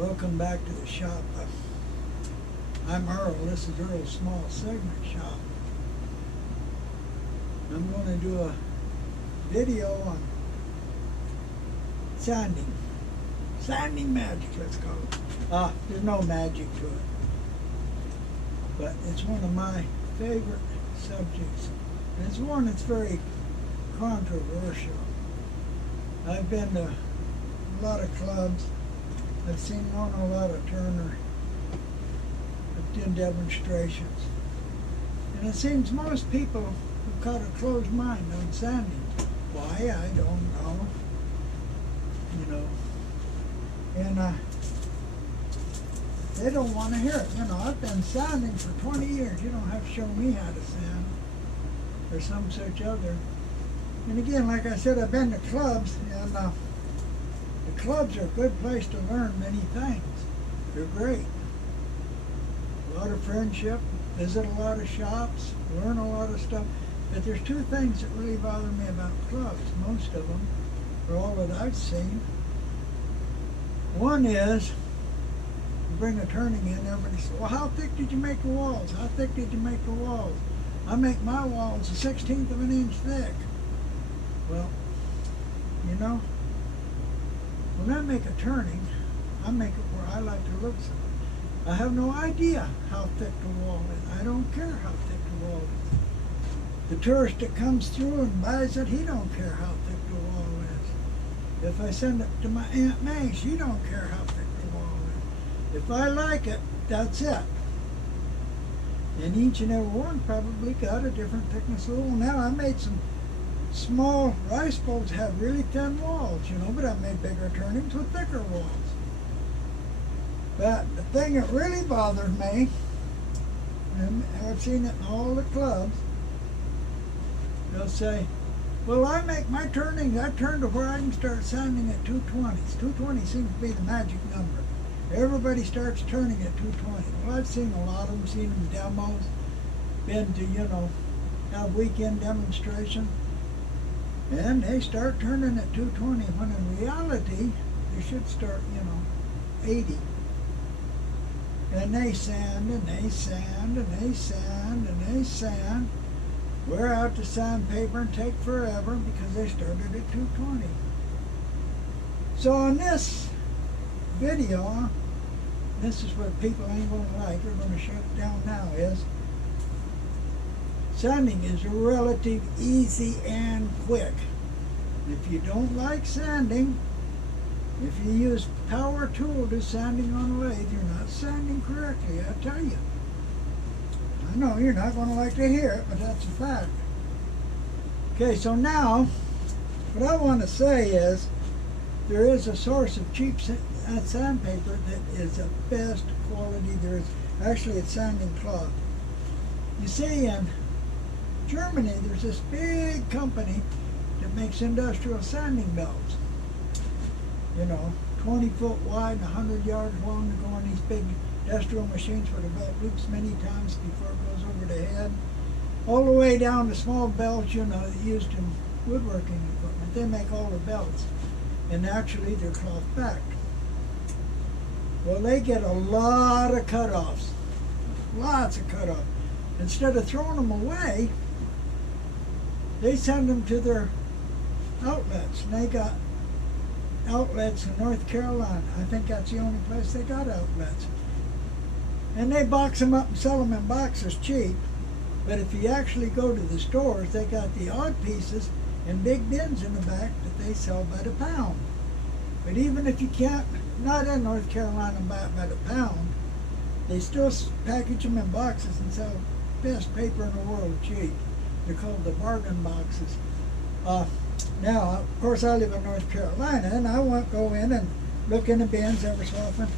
Welcome back to the shop. I'm Earl. This is Earl's Small Segment Shop. I'm going to do a video on sanding. Sanding magic, let's call it. There's no magic to it. But it's one of my favorite subjects. And it's one that's very controversial. I've been to a lot of clubs. I've seen on a lot of Turner. I've done demonstrations. And it seems most people have got a closed mind on sanding. Why? I don't know. You know. And they don't want to hear it. You know, I've been sanding for 20 years. You don't have to show me how to sand or some such other. And again, like I said, I've been to clubs, and the clubs are a good place to learn many things. They're great. A lot of friendship, visit a lot of shops, learn a lot of stuff. But there's two things that really bother me about clubs, most of them, for all that I've seen. One is, you bring a turning in, everybody says, well, how thick did you make the walls? How thick did you make the walls? I make my walls a 1/16 of an inch thick. Well, you know, when I make a turning, I make it where I like to look so. I have no idea how thick the wall is. I don't care how thick the wall is. The tourist that comes through and buys it, he don't care how thick the wall is. If I send it to my Aunt May, she don't care how thick the wall is. If I like it, that's it. And each and every one probably got a different thickness of the wall. Now I made some small rice bowls have really thin walls, you know, but I made bigger turnings with thicker walls. But the thing that really bothers me, and I've seen it in all the clubs, they'll say, well, I make my turnings, I turn to where I can start sanding at 220s. 220 seems to be the magic number. Everybody starts turning at 220. Well, I've seen a lot of them, seen them demos, been to, you know, have weekend demonstration. And they start turning at 220, when in reality, they should start, you know, 80. And they sand, and they sand, and they sand, and they sand. Wear out the sandpaper and take forever because they started at 220. So on this video, this is what people ain't going to like, they're going to shut it down now, is sanding is relative easy and quick. If you don't like sanding, if you use power tool to sanding on a lathe, you're not sanding correctly, I tell you. I know you're not going to like to hear it, but that's a fact. Okay, so now, what I want to say is, there is a source of cheap sandpaper that is the best quality there is. Actually, it's sanding cloth. You see, in Germany, there's this big company that makes industrial sanding belts. You know, 20 foot wide and 100 yards long, to go on these big industrial machines where the belt loops many times before it goes over the head. All the way down to small belts, you know, used in woodworking equipment. They make all the belts. And actually, they're cloth backed. Well, they get a lot of cutoffs. Lots of cutoffs. Instead of throwing them away, they send them to their outlets. And they got outlets in North Carolina. I think that's the only place they got outlets. And they box them up and sell them in boxes cheap. But if you actually go to the stores, they got the odd pieces in big bins in the back that they sell by the pound. But even if you can't, not in North Carolina, buy it by the pound, they still package them in boxes and sell best paper in the world cheap. They're called the bargain boxes. Now, of course, I live in North Carolina, and I won't go in and look in the bins every so often.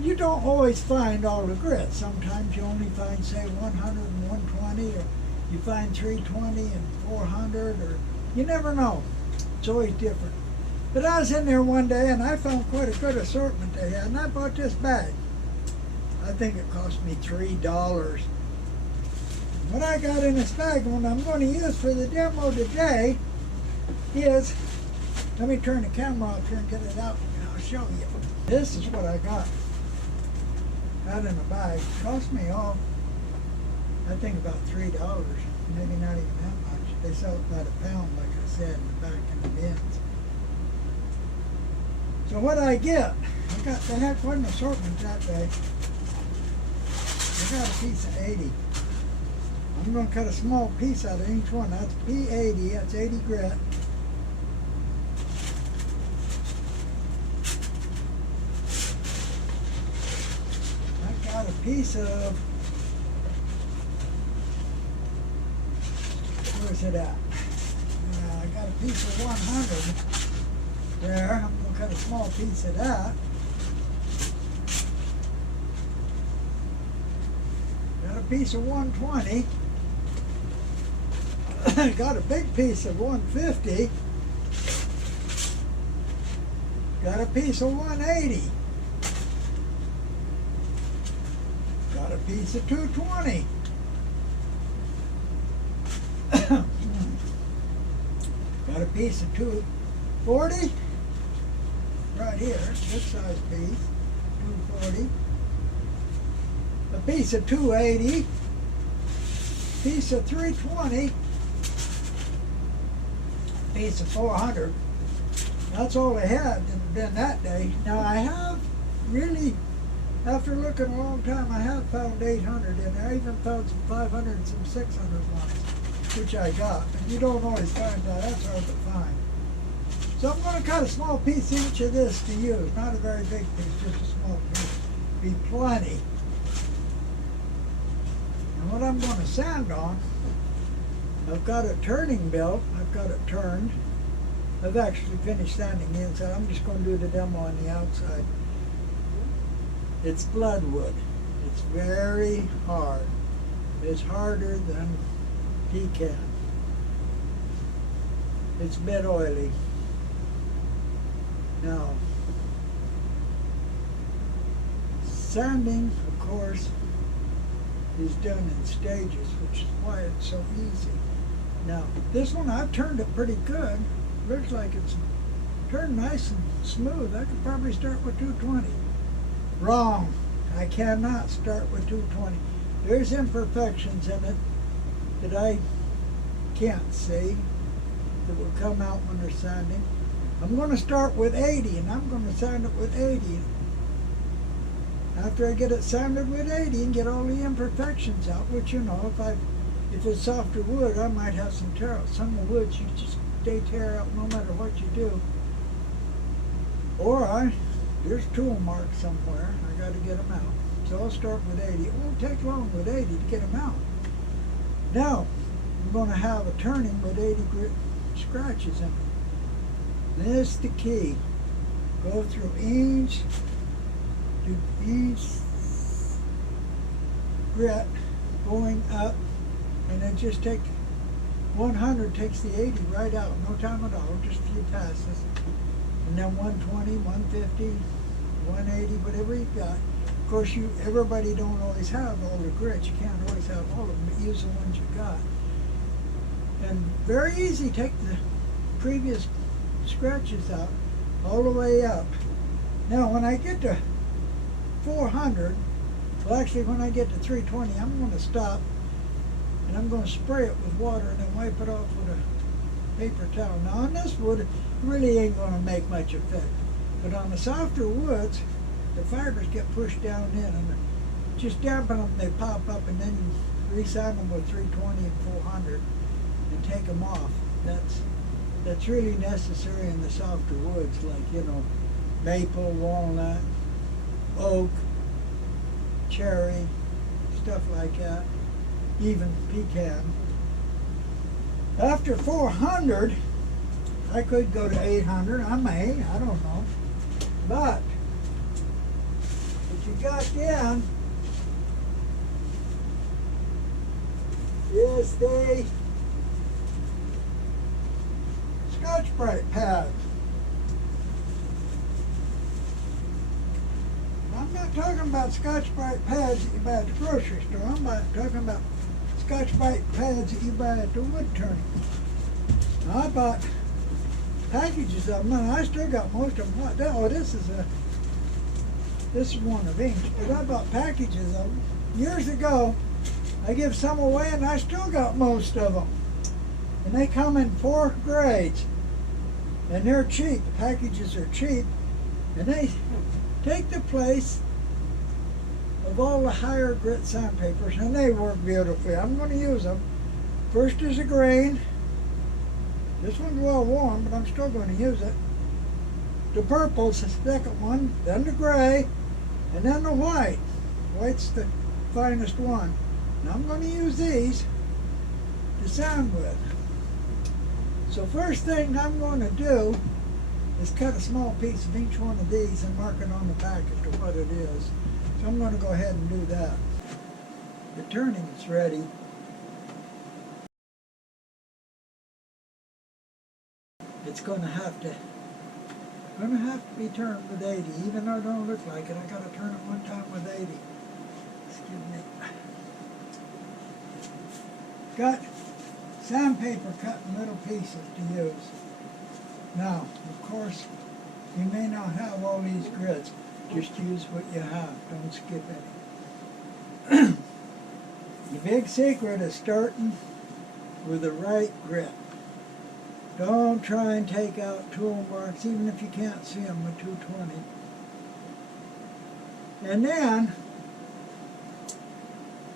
You don't always find all the grit. Sometimes you only find, say, 100 and 120, or you find 320 and 400, or you never know. It's always different. But I was in there one day, and I found quite a good assortment they had, and I bought this bag. I think it cost me $3. What I got in this bag, and what I'm going to use for the demo today, is, let me turn the camera off here and get it out, and I'll show you. This is what I got out in a bag. Cost me all, I think about $3, maybe not even that much. They sell it by the pound, like I said, in the back in the bins. So what I get, they had quite an assortment that day. I got a piece of 80. I'm going to cut a small piece out of each one. That's P80, that's 80 grit. I got a piece of, where's it at? I got a piece of 100 there. I'm going to cut a small piece of that. Got a piece of 120. Got a big piece of 150. Got a piece of 180. Got a piece of 220. Got a piece of 240. Right here, this size piece, 240. A piece of 280. Piece of 320. Piece of 400. That's all I had been that day. Now I have really, after looking a long time, I have found 800 in there. I even found some 500 and some 600 ones, which I got. But you don't always find that. That's hard to find. So I'm going to cut a small piece each of this to use. Not a very big piece, just a small piece. Be plenty. And what I'm going to sand on, I've got it turning built. I've got it turned. I've actually finished sanding the inside. I'm just going to do the demo on the outside. It's bloodwood. It's very hard. It's harder than pecan. It's a bit oily. Now, sanding, of course, is done in stages, which is why it's so easy. Now, this one I've turned it pretty good. Looks like it's turned nice and smooth. I could probably start with 220. Wrong. I cannot start with 220. There's imperfections in it that I can't see that will come out when they're sanding. I'm going to start with 80, and I'm going to sand it with 80. After I get it sanded with 80 and get all the imperfections out, which, you know, if it's softer wood, I might have some tear out. Some of the woods, they tear out no matter what you do. Or there's tool marks somewhere. I got to get them out. So I'll start with 80. It won't take long with 80 to get them out. Now, I'm going to have a turning with 80 grit scratches in it. This is the key. Go through each grit going up, and then just take 100 takes the 80 right out, no time at all, just a few passes. And then 120, 150, 180, whatever you got. Of course, everybody don't always have all the grits. You can't always have all of them, but use the ones you got. And very easy, take the previous scratches out all the way up. Now, when I get to 400, well, actually, when I get to 320, I'm going to stop, and I'm going to spray it with water and then wipe it off with a paper towel. Now, on this wood, it really ain't going to make much effect. But on the softer woods, the fibers get pushed down in, and just dampen them, they pop up, and then you re-sand them with 320 and 400 and take them off. That's really necessary in the softer woods, like, you know, maple, walnut, oak, cherry, stuff like that, even pecan. After 400, I could go to 800. I may, I don't know. But what you got then is the Scotch-Brite pad. I'm not talking about Scotch-Brite pads that you buy at the grocery store. I'm talking about Scotch-Brite pads that you buy at the wood turning. Now, I bought packages of them, and I still got most of them. Oh, this is one of each, but I bought packages of them years ago. I give some away, and I still got most of them. And they come in 4 grades, and they're cheap. The packages are cheap, and they take the place of all the higher grit sandpapers, and they work beautifully. I'm going to use them. First is a grain. This one's well worn, but I'm still going to use it. The purple's the second one, then the gray, and then the white. White's the finest one. Now I'm going to use these to sand with. So first thing I'm going to do is cut a small piece of each one of these and mark it on the back as to what it is. So I'm going to go ahead and do that. The turning is ready. It's going to have to be turned with 80, even though it don't look like it. I got to turn it one time with 80. Excuse me. Got sandpaper cut in little pieces to use. Now, of course, you may not have all these grits. Just use what you have. Don't skip any. The big secret is starting with the right grit. Don't try and take out tool marks, even if you can't see them with 220. And then,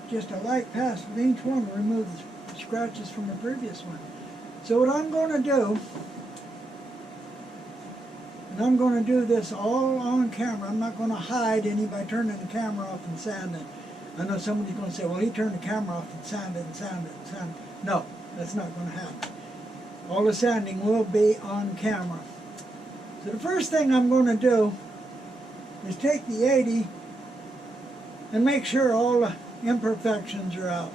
just a light pass with each one to remove the scratches from the previous one. So what I'm going to do, and I'm going to do this all on camera. I'm not going to hide any by turning the camera off and sanding. I know somebody's going to say, well, he turned the camera off and sanded and sanded and sanded. No, that's not going to happen. All the sanding will be on camera. So the first thing I'm going to do is take the 80 and make sure all the imperfections are out.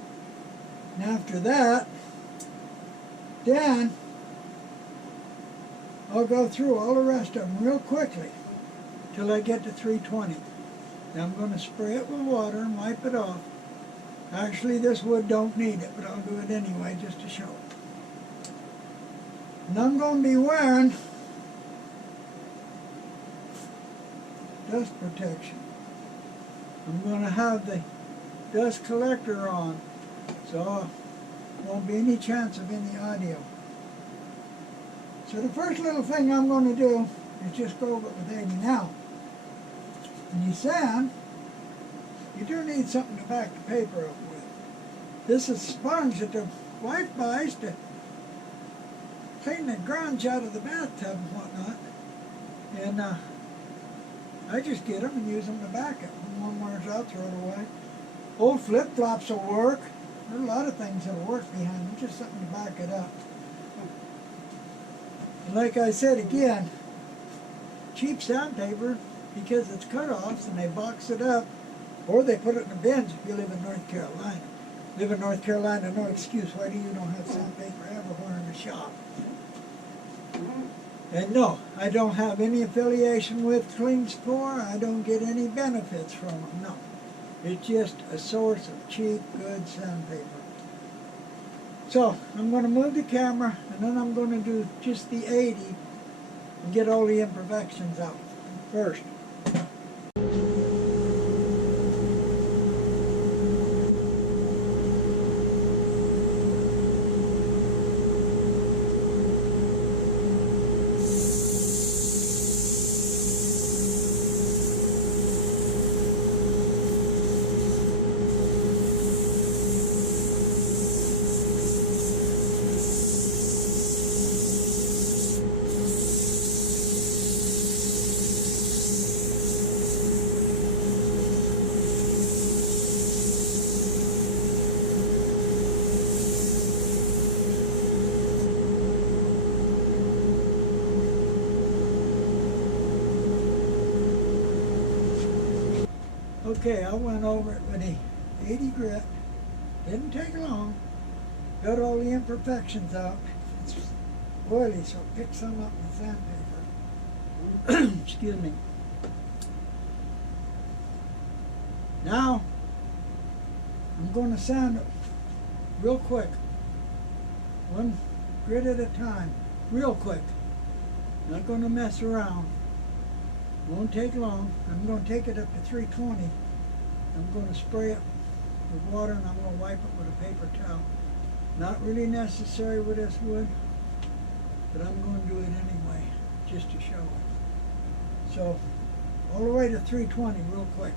And after that, then I'll go through all the rest of them real quickly till I get to 320. Then I'm going to spray it with water and wipe it off. Actually, this wood don't need it, but I'll do it anyway just to show it. And I'm going to be wearing dust protection. I'm going to have the dust collector on, so there won't be any chance of any audio. So the first little thing I'm going to do is just go over it with 80. Now, when you sand, you do need something to back the paper up with. This is a sponge that the wife buys to clean the grunge out of the bathtub and whatnot. And I just get them and use them to back it. When one wears out, throw it away. Old flip-flops will work. There are a lot of things that will work behind them, just something to back it up. And like I said again, cheap sandpaper, because it's cut-offs and they box it up, or they put it in the bins if you live in North Carolina. Live in North Carolina, no excuse. Why do you don't have sandpaper everywhere in the shop? And no, I don't have any affiliation with Clean Spore. I don't get any benefits from them, no. It's just a source of cheap, good sandpaper. So, I'm going to move the camera, and then I'm going to do just the 80 and get all the imperfections out first. Okay, I went over it with the 80 grit. Didn't take long. Got all the imperfections out. It's oily, so pick some up with sandpaper. Excuse me. Now, I'm going to sand it real quick. One grit at a time. Real quick. Not going to mess around. Won't take long. I'm going to take it up to 320. I'm going to spray it with water and I'm going to wipe it with a paper towel. Not really necessary with this wood, but I'm going to do it anyway, just to show it. So, all the way to 320 real quick.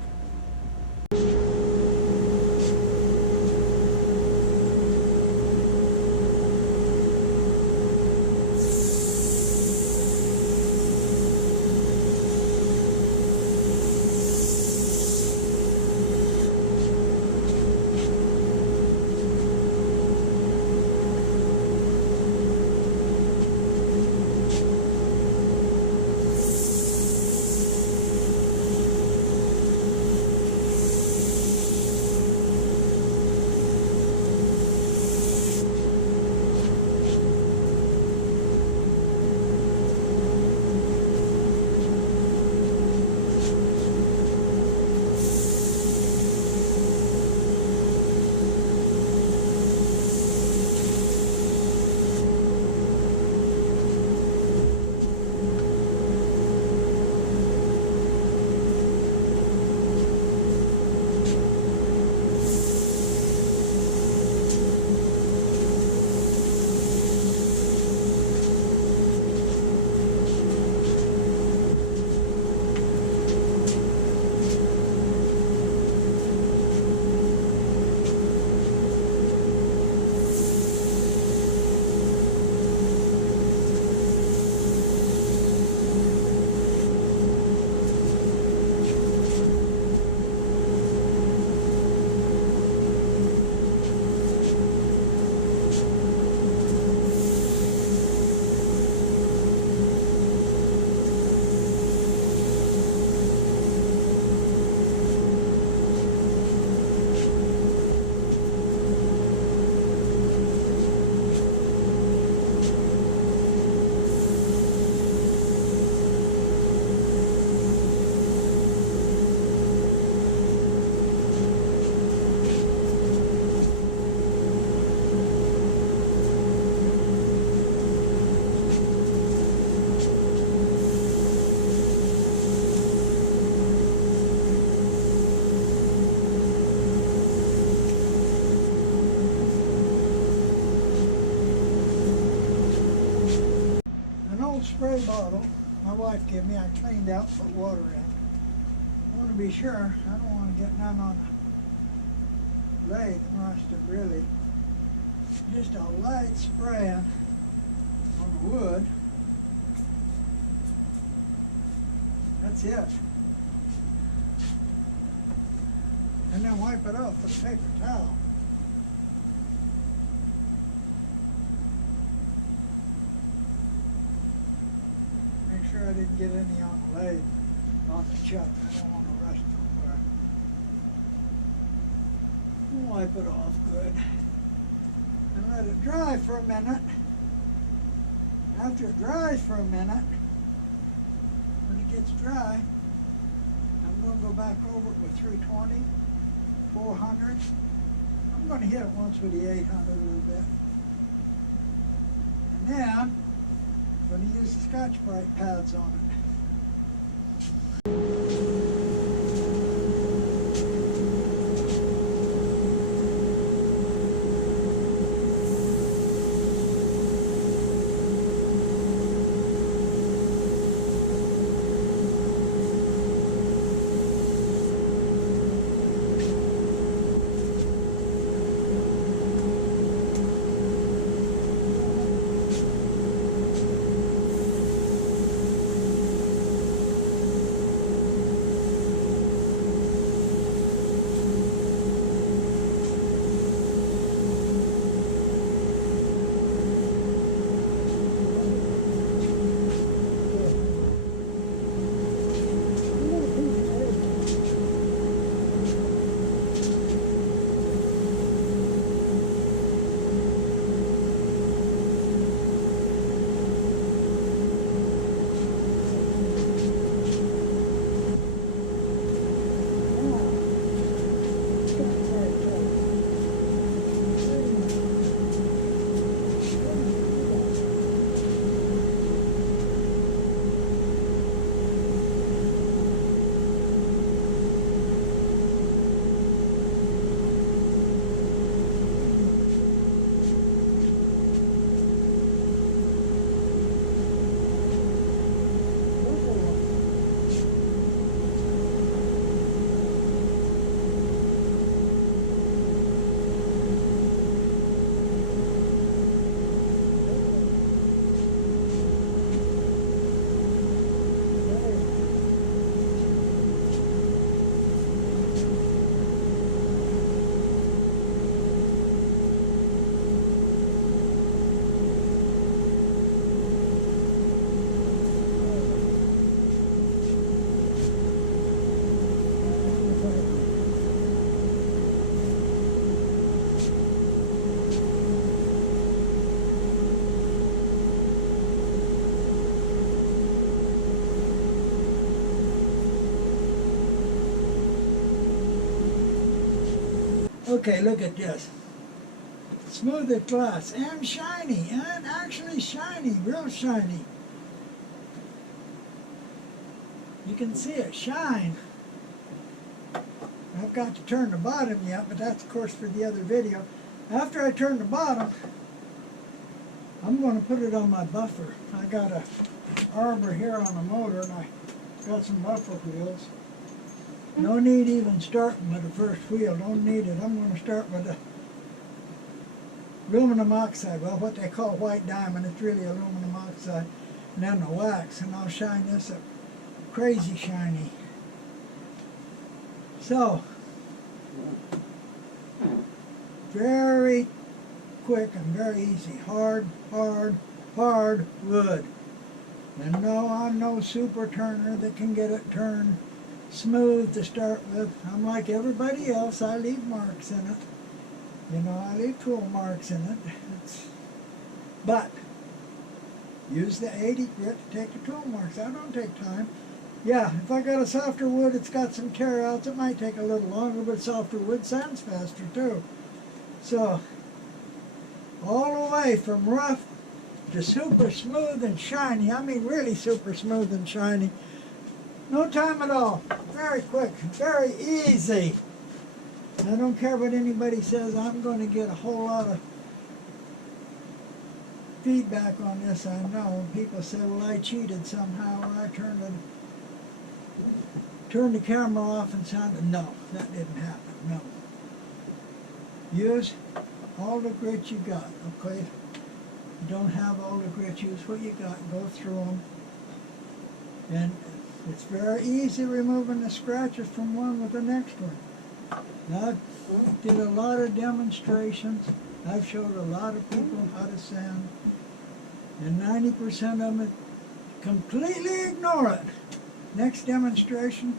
Spray bottle my wife gave me, I cleaned out, put water in. I want to be sure, I don't want to get none on the lathe and rust it really. Just a light spraying on the wood. That's it. And then wipe it off with a paper towel. Make sure I didn't get any on the lathe, on the chuck. I don't want to rust nowhere. Wipe it off good. And let it dry for a minute. After it dries for a minute, when it gets dry, I'm going to go back over it with 320, 400. I'm going to hit it once with the 800 a little bit. And then, I'm going to use the Scotch-Brite pads on it. Okay, look at this. Smooth as glass and shiny, and actually shiny, real shiny. You can see it shine. I've got to turn the bottom yet, but that's of course for the other video. After I turn the bottom, I'm going to put it on my buffer. I got a arbor here on the motor, and I got some buffer wheels. No need even starting with the first wheel, don't need it. I'm going to start with the aluminum oxide, well, what they call white diamond, it's really aluminum oxide, and then the wax, and I'll shine this up crazy shiny. So, very quick and very easy. Hard wood. And no, I'm no super turner that can get it turned smooth to start with. I'm like everybody else, I leave marks in it. You know, I leave tool marks in it. But use the 80 grit to take the tool marks. I don't take time. Yeah, if I got a softer wood, it's got some tear outs. It might take a little longer, but softer wood sands faster too. So, all the way from rough to super smooth and shiny. I mean really super smooth and shiny. No time at all. Very quick, very easy. I don't care what anybody says. I'm going to get a whole lot of feedback on this, I know. People say, well, I cheated somehow, or I turned the camera off and sounded. No, that didn't happen, no. Use all the grit you got, okay? You don't have all the grit, use what you got, go through them. And it's very easy removing the scratches from one with the next one. I did a lot of demonstrations. I've showed a lot of people how to sand. And 90% of them completely ignore it. Next demonstration,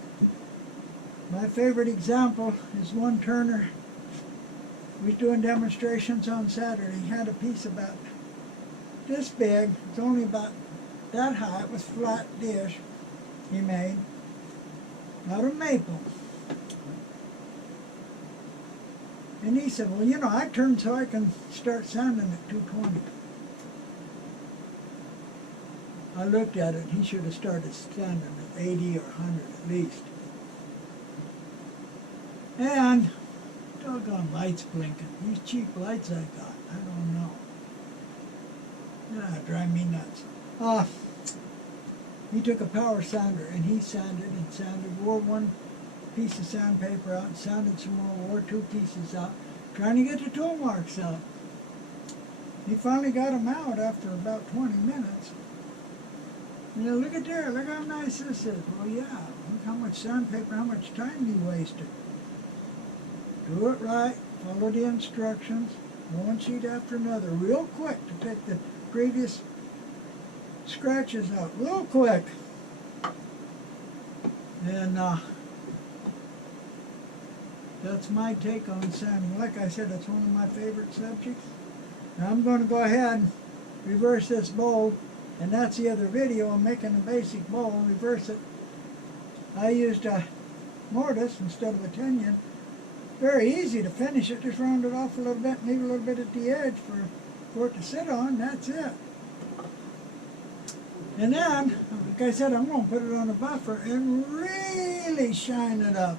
my favorite example is one turner. We was doing demonstrations on Saturday. He had a piece about this big. It's only about that high. It was flat dish he made out of maple. And he said, well, you know, I turned so I can start sanding at 220. I looked at it, he should have started sanding at 80 or 100 at least. And, doggone lights blinking. These cheap lights I got, I don't know. Drive me nuts. He took a power sander and he sanded and sanded, wore one piece of sandpaper out, sanded some more, wore two pieces out, trying to get the tool marks out. He finally got them out after about 20 minutes. You know, look at there, look how nice this is. Well, yeah, look how much sandpaper, how much time you wasted. Do it right, follow the instructions, one sheet after another, real quick to take the previous scratches out, real quick. And that's my take on sanding. Like I said, it's one of my favorite subjects. Now I'm going to go ahead and reverse this bowl, and that's the other video. I'm making a basic bowl, reverse it. I used a mortise instead of a tinion. Very easy to finish it, just round it off a little bit, leave a little bit at the edge for it to sit on, that's it. And then, like I said, I'm going to put it on a buffer and really shine it up.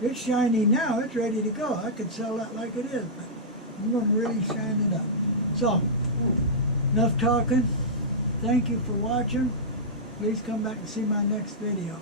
It's shiny now, it's ready to go. I could sell that like it is, but I'm going to really shine it up. So, enough talking. Thank you for watching. Please come back and see my next video.